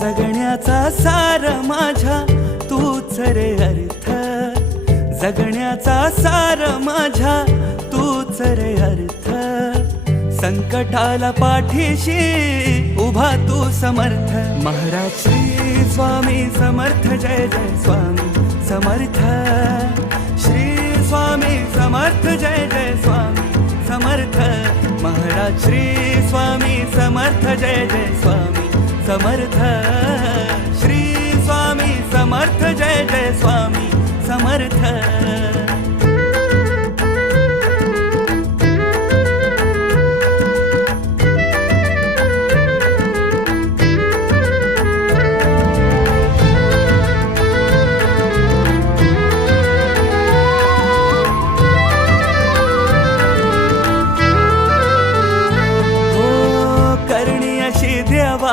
जगण्याचा सार माझ्या तूच रे अर्थ, जगण्याचा सार माझ्या तूच रे अर्थ. संकटाला पाठीशी उभा तू समर्थ. महाराज श्री स्वामी समर्थ, जय जय स्वामी समर्थ. श्री स्वामी समर्थ, जय जय स्वामी समर्थ. महाराज श्री स्वामी समर्थ, जय जय स्वामी समर्थ. श्री स्वामी समर्थ, जय जय स्वामी समर्थ.